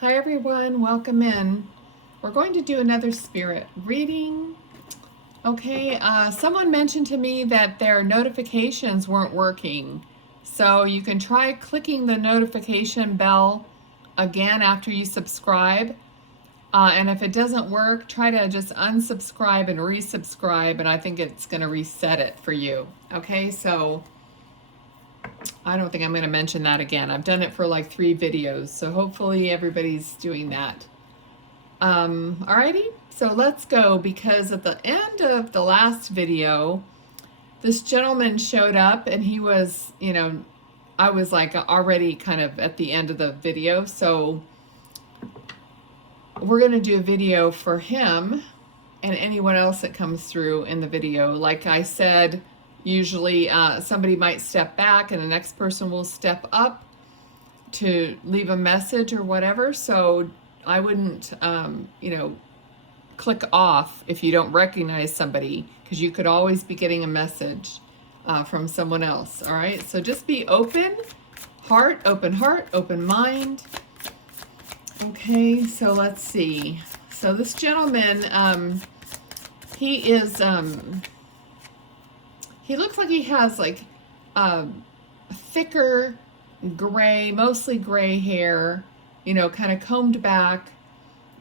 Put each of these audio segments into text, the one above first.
Hi everyone, welcome in. We're going to do another spirit reading. Okay, someone mentioned to me that their notifications weren't working. So you can try clicking the notification bell again after you subscribe. And if it doesn't work, try to just unsubscribe and resubscribe, and I think it's going to reset it for you. Okay, so I don't think I'm going to mention that again. I've done it for like 3 videos, so hopefully everybody's doing that. Alrighty, so let's go, because at the end of the last video, this gentleman showed up and he was, I was like already kind of at the end of the video, so we're going to do a video for him and anyone else that comes through in the video. Like I said, usually somebody might step back and the next person will step up to leave a message or whatever. So I wouldn't, click off if you don't recognize somebody, because you could always be getting a message from someone else. All right, so just be open heart, open mind. Okay, so let's see. So this gentleman, he is, he looks like he has like thicker gray, mostly gray hair, kind of combed back,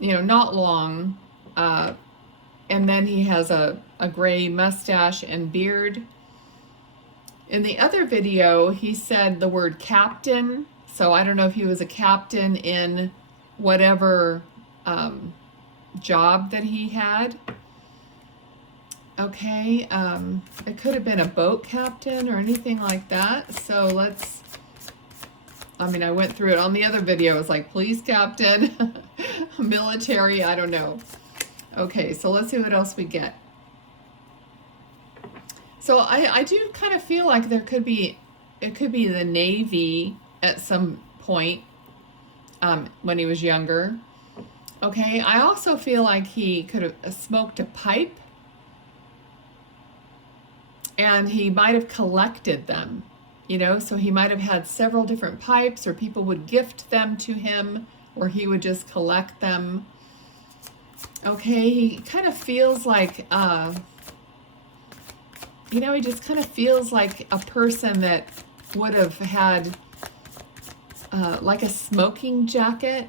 not long. And then he has a gray mustache and beard. In the other video, he said the word captain. So I don't know if he was a captain in whatever job that he had. Okay, it could have been a boat captain or anything like that. So I went through it on the other video. It was like, police captain, military, I don't know. Okay, so let's see what else we get. So I do kind of feel like it could be the Navy at some point when he was younger. Okay, I also feel like he could have smoked a pipe, and he might have collected them, so he might have had several different pipes, or people would gift them to him, or he would just collect them. Okay, he kind of feels like, he just kind of feels like a person that would have had like a smoking jacket.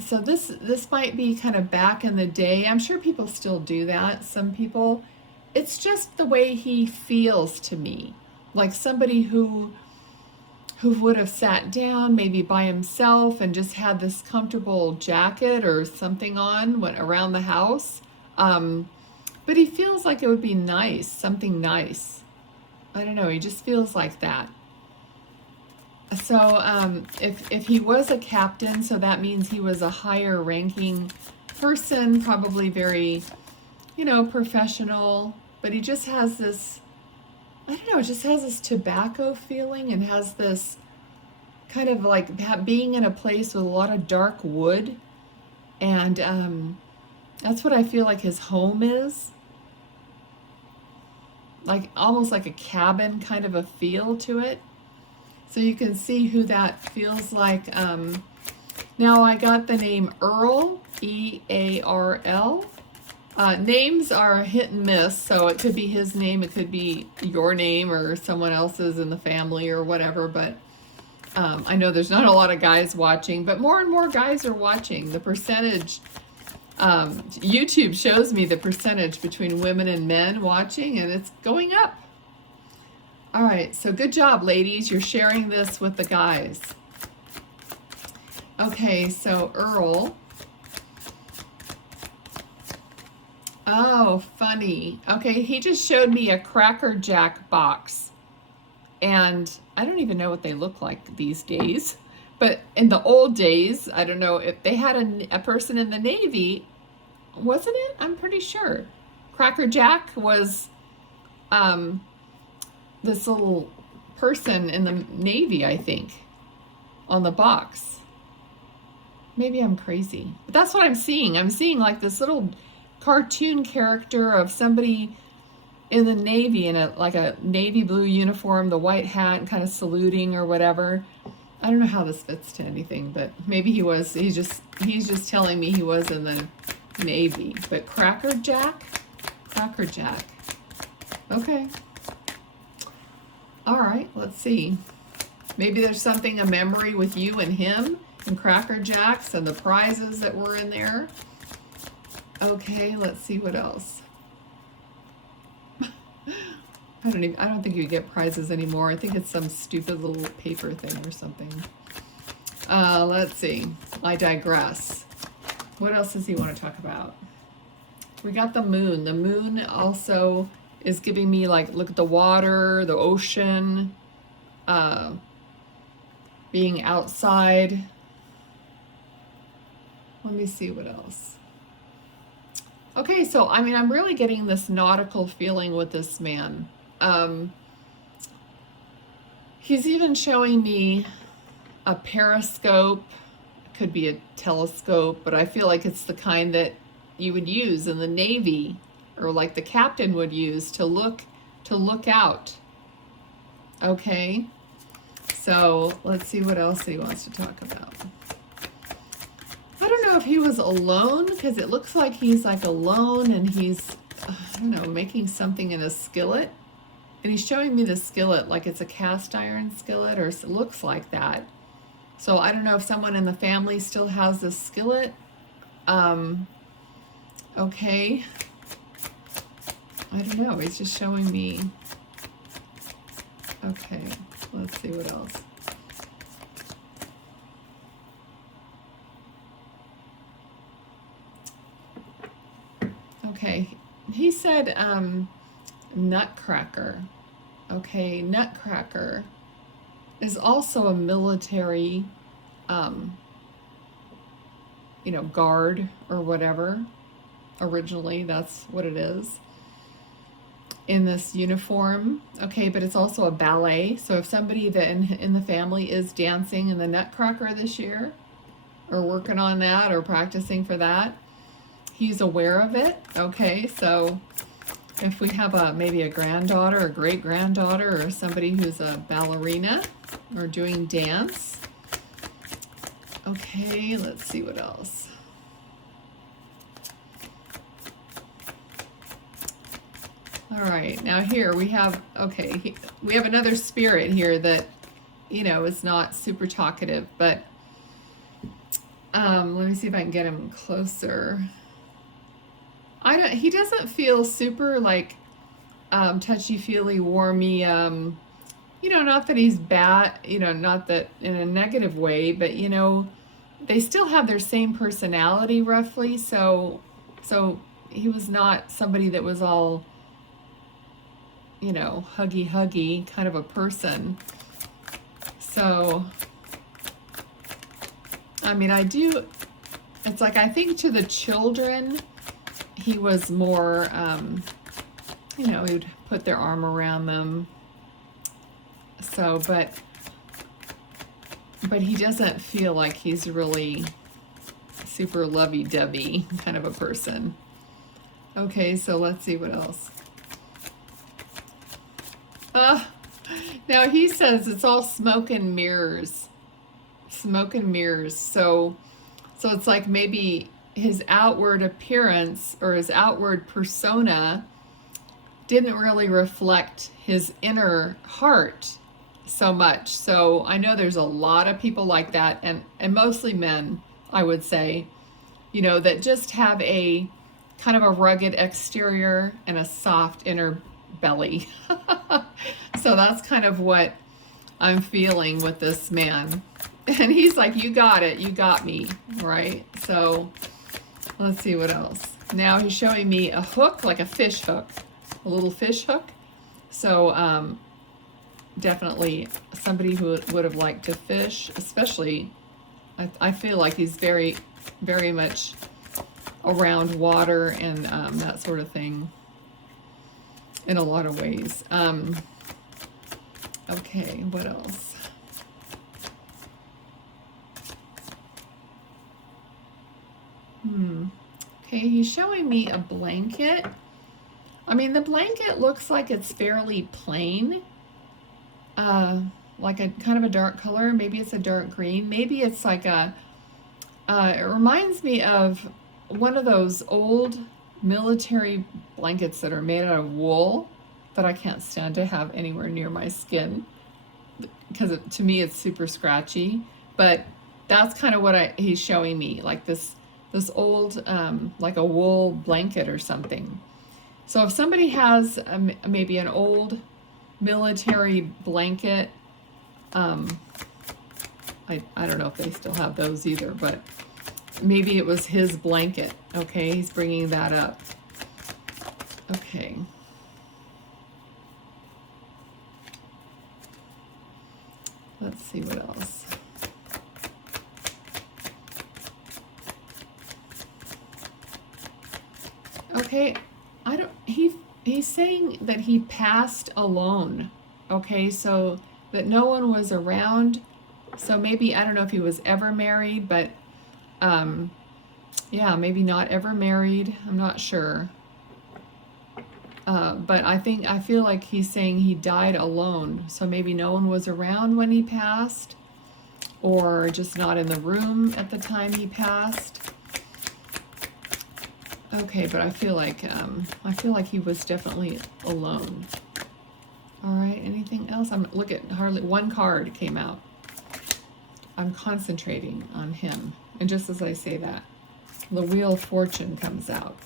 So this might be kind of back in the day. I'm sure people still do that, some people. It's just the way he feels to me, like somebody who would have sat down maybe by himself and just had this comfortable jacket or something on around the house. But he feels like it would be nice, something nice. I don't know, he just feels like that. So if he was a captain, so that means he was a higher ranking person, probably very, professional, but he just has this, I don't know, just has this tobacco feeling, and has this kind of like being in a place with a lot of dark wood. And that's what I feel like his home is. Like almost like a cabin kind of a feel to it. So you can see who that feels like. Now I got the name Earl, E-A-R-L. Names are hit and miss, so it could be his name, it could be your name or someone else's in the family or whatever, but I know there's not a lot of guys watching, but more and more guys are watching. The percentage, YouTube shows me the percentage between women and men watching, and it's going up. All right, so good job, ladies. You're sharing this with the guys. Okay, so Earl. Oh, funny. Okay, he just showed me a Cracker Jack box. And I don't even know what they look like these days. But in the old days, I don't know if they had a person in the Navy. Wasn't it? I'm pretty sure. Cracker Jack was this little person in the Navy, I think, on the box. Maybe I'm crazy. But that's what I'm seeing. I'm seeing like this little cartoon character of somebody in the Navy in like a navy blue uniform, the white hat, and kind of saluting or whatever. I don't know how this fits to anything, but maybe he's just telling me he was in the Navy. But Cracker Jack? Cracker Jack. Okay. All right, let's see. Maybe there's something, a memory with you and him and Cracker Jacks and the prizes that were in there. Okay, let's see what else. I don't think you get prizes anymore. I think it's some stupid little paper thing or something. Let's see. I digress. What else does he want to talk about? We got the moon. The moon also is giving me, like, look at the water, the ocean, being outside. Let me see what else. Okay, so, I mean, I'm really getting this nautical feeling with this man. He's even showing me a periscope. It could be a telescope, but I feel like it's the kind that you would use in the Navy, or like the captain would use to look out. Okay, so let's see what else he wants to talk about. I don't know if he was alone, because it looks like he's like alone and he's, I don't know, making something in a skillet. And he's showing me the skillet like it's a cast iron skillet, or it looks like that. So I don't know if someone in the family still has this skillet. Okay. I don't know. He's just showing me. Okay. Let's see what else. Okay. He said, Nutcracker. Okay, Nutcracker is also a military, guard or whatever. Originally, that's what it is. In this uniform. Okay, but it's also a ballet. So if somebody that in the family is dancing in the Nutcracker this year, or working on that, or practicing for that, he's aware of it. Okay, so if we have maybe a granddaughter or great-granddaughter or somebody who's a ballerina or doing dance. Okay, let's see what else. All right, now here we have, we have another spirit here that, is not super talkative, but let me see if I can get him closer. He doesn't feel super like touchy-feely, warmy, not that he's bad, not that in a negative way, but they still have their same personality roughly, so he was not somebody that was all, huggy kind of a person. So I mean, it's like, I think to the children he was more, he would put their arm around them. So, but he doesn't feel like he's really super lovey-dovey kind of a person. Okay, so let's see what else. Now he says it's all smoke and mirrors. Smoke and mirrors. So it's like maybe his outward appearance or his outward persona didn't really reflect his inner heart so much. So I know there's a lot of people like that, and mostly men, I would say, that just have a kind of a rugged exterior and a soft inner belly. So that's kind of what I'm feeling with this man. And he's like, you got it, you got me, right? So let's see what else. Now he's showing me a hook, like a fish hook, a little fish hook. So definitely somebody who would have liked to fish, especially, I feel like he's very, very much around water and that sort of thing in a lot of ways. Okay, what else? Okay, he's showing me a blanket. I mean, the blanket looks like it's fairly plain. like a kind of a dark color. Maybe it's a dark green. Maybe it's like a, it reminds me of one of those old military blankets that are made out of wool that I can't stand to have anywhere near my skin because to me it's super scratchy. But that's kind of what he's showing me, like this old, like a wool blanket or something. So if somebody has maybe an old military blanket, I don't know if they still have those either, but maybe it was his blanket. Okay, he's bringing that up. Okay. Let's see what else. Okay, he's saying that he passed alone. Okay, so that no one was around. So maybe, I don't know if he was ever married, but yeah, maybe not ever married. I'm not sure. But I feel like he's saying he died alone. So maybe no one was around when he passed, or just not in the room at the time he passed. Okay, but I feel like he was definitely alone. All right, anything else? Look at hardly one card came out. I'm concentrating on him. And just as I say that, the Wheel of Fortune comes out.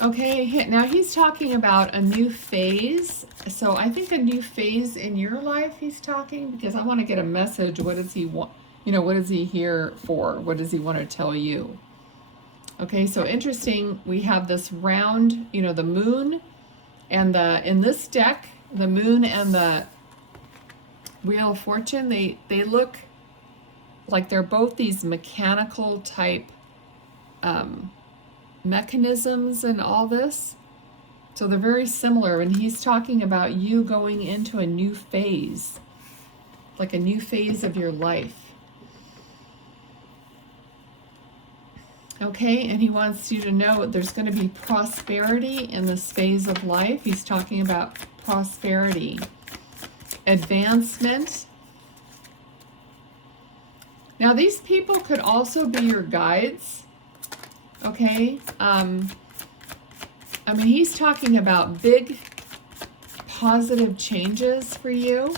Okay, now he's talking about a new phase. So I think a new phase in your life he's talking, because I want to get a message. What does he want? You know, what is he here for? What does he want to tell you? Okay, so interesting. We have this round, you know, the moon and in this deck, the moon and the Wheel of Fortune, they look like they're both these mechanical type mechanisms and all this. So they're very similar, and he's talking about you going into a new phase, like a new phase of your life. Okay, and he wants you to know there's going to be prosperity in this phase of life. He's talking about prosperity, advancement. Now, these people could also be your guides. Okay, I mean, he's talking about big positive changes for you.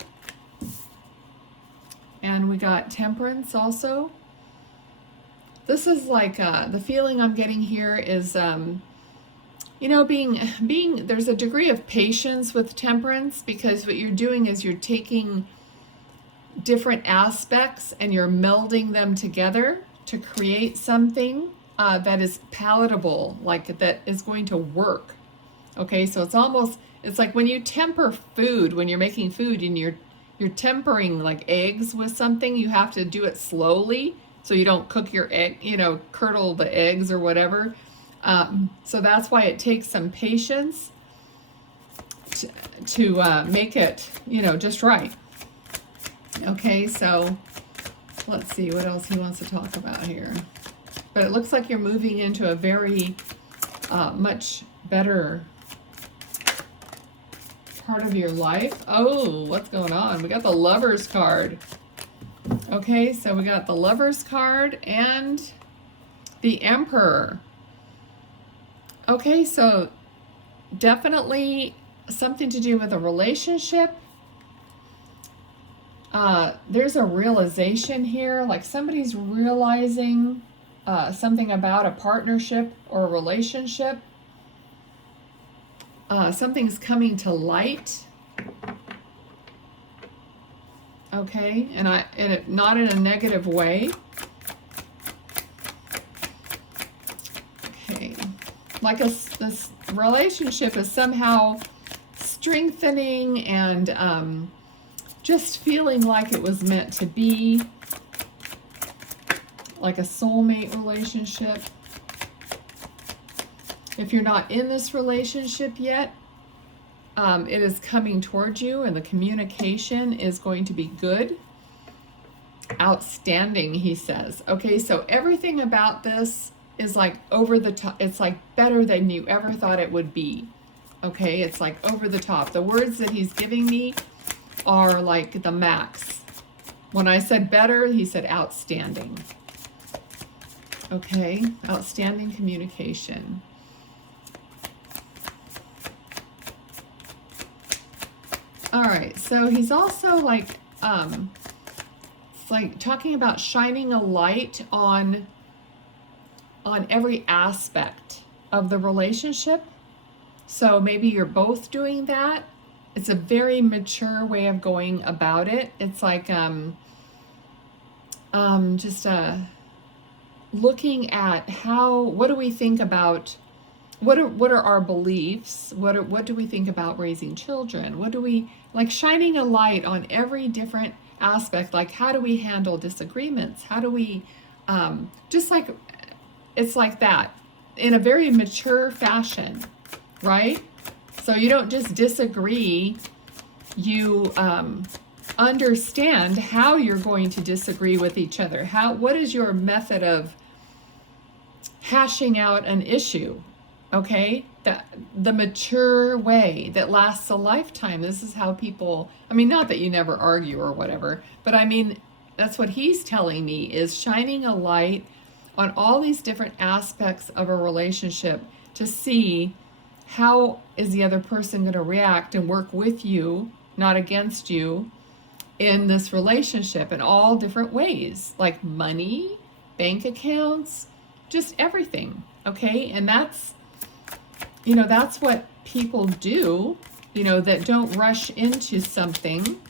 And we got temperance also. This is like the feeling I'm getting here is, you know, being there's a degree of patience with temperance, because what you're doing is you're taking different aspects and you're melding them together to create something that is palatable, like that is going to work. Okay, so it's like when you temper food, when you're making food and you're tempering like eggs with something, you have to do it slowly so you don't cook your egg, you know, curdle the eggs or whatever. So that's why it takes some patience to make it, you know, just right. Okay, so let's see what else he wants to talk about here. But it looks like you're moving into a very much better part of your life. Oh, what's going on? We got the Lovers card. Okay, so we got the Lovers card and the Emperor. Okay, so definitely something to do with a relationship. There's a realization here, like somebody's realizing something about a partnership or a relationship. Something's coming to light. Okay, and not in a negative way. Okay, like this relationship is somehow strengthening and just feeling like it was meant to be, like a soulmate relationship. If you're not in this relationship yet, it is coming towards you, and the communication is going to be good. Outstanding, he says. Okay, so everything about this is like over the top. It's like better than you ever thought it would be. Okay, it's like over the top. The words that he's giving me are like the max. When I said better, he said outstanding. Okay, outstanding communication. All right, so he's also like, it's like talking about shining a light on every aspect of the relationship. So maybe you're both doing that. It's a very mature way of going about it. It's like just looking at what do we think about, what are our beliefs? What do we think about raising children? What do we, like shining a light on every different aspect, like how do we handle disagreements? How do we, just like, it's like that in a very mature fashion, right? So you don't just disagree, you understand how you're going to disagree with each other. What is your method of hashing out an issue? Okay, the mature way that lasts a lifetime. This is how people, I mean, not that you never argue or whatever, but I mean, that's what he's telling me, is shining a light on all these different aspects of a relationship to see how is the other person going to react and work with you, not against you, in this relationship in all different ways, like money, bank accounts, just everything. Okay, and that's, you know, that's what people do, you know, that don't rush into something.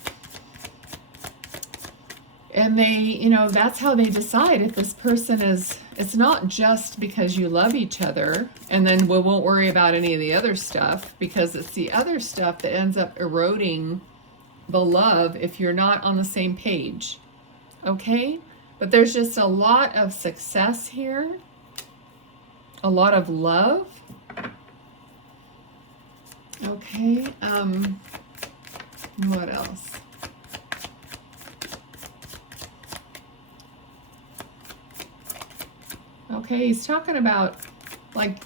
And they, you know, that's how they decide if this person is, it's not just because you love each other and then we won't worry about any of the other stuff, because it's the other stuff that ends up eroding the love if you're not on the same page. Okay? But there's just a lot of success here, a lot of love. Okay, what else? Okay, he's talking about like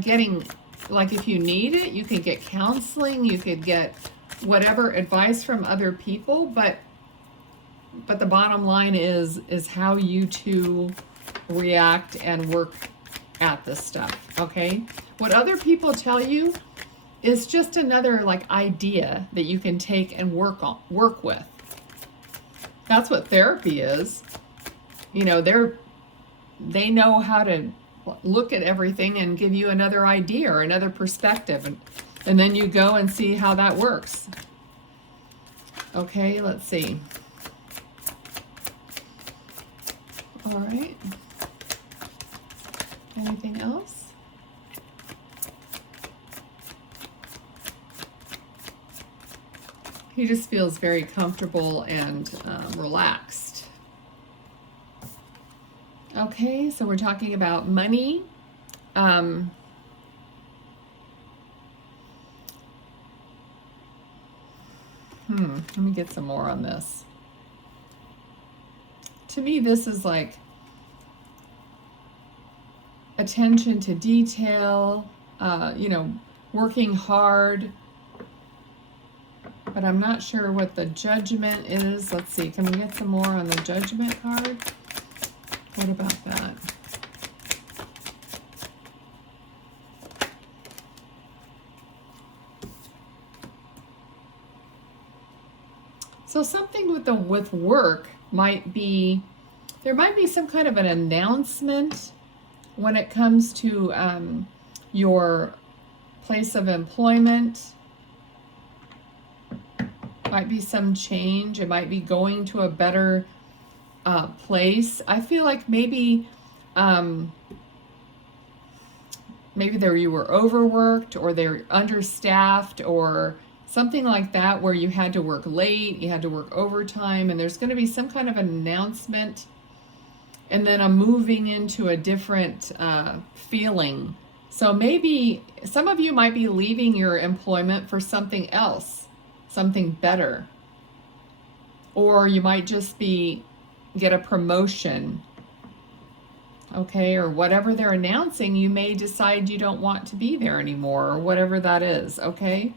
getting, like if you need it, you could get counseling, you could get whatever advice from other people, but the bottom line is how you two react and work at this stuff. Okay, what other people tell you is just another like idea that you can take and work with. That's what therapy is. You know, they know how to look at everything and give you another idea or another perspective, and then you go and see how that works. Okay, let's see. All right. Anything else? He just feels very comfortable and relaxed. Okay, so we're talking about money. Let me get some more on this. To me, this is like attention to detail, you know, working hard. But I'm not sure what the judgment is. Let's see, can we get some more on the judgment card? What about that? So something with work might be, there might be some kind of an announcement when it comes to your place of employment. Might be some change. It might be going to a better place. I feel like maybe there you were overworked, or they're understaffed, or something like that, where you had to work late, you had to work overtime, and there's going to be some kind of an announcement, and then a moving into a different feeling. So maybe some of you might be leaving your employment for something else, something better, or you might just get a promotion, okay, or whatever they're announcing. You may decide you don't want to be there anymore, or whatever that is. Okay,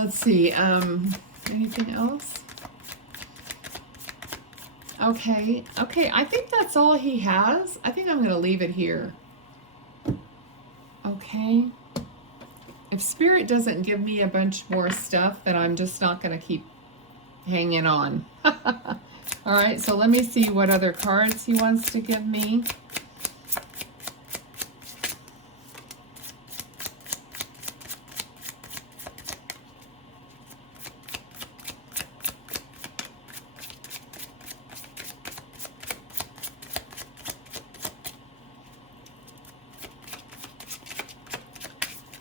Let's see, anything else? Okay, I think that's all he has. I think I'm going to leave it here. Okay. If Spirit doesn't give me a bunch more stuff, then I'm just not going to keep hanging on. All right, so let me see what other cards he wants to give me.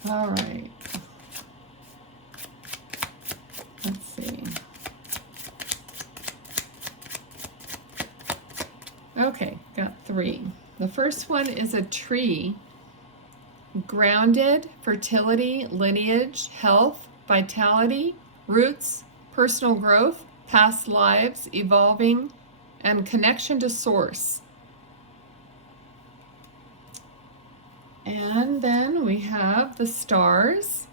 All right. Let's see. Okay, got 3. The first one is a tree. Grounded, fertility, lineage, health, vitality, roots, personal growth, past lives, evolving, and connection to source. And then we have the stars.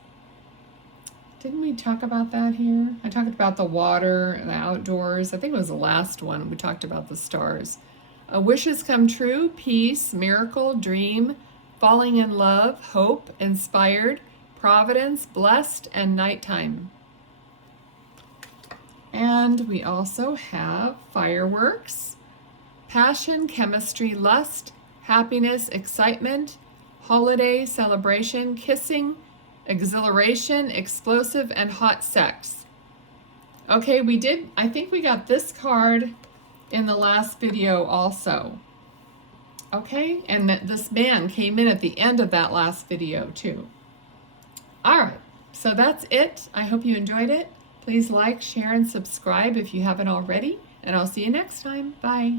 Didn't we talk about that here? I talked about the water and the outdoors. I think it was the last one. We talked about the stars. Wishes come true, peace, miracle, dream, falling in love, hope, inspired, providence, blessed, and nighttime. And we also have fireworks, passion, chemistry, lust, happiness, excitement, holiday, celebration, kissing, exhilaration, explosive, and hot sex. Okay, I think we got this card in the last video also. Okay, and this man came in at the end of that last video too. All right, so that's it. I hope you enjoyed it. Please like, share, and subscribe if you haven't already, and I'll see you next time. Bye.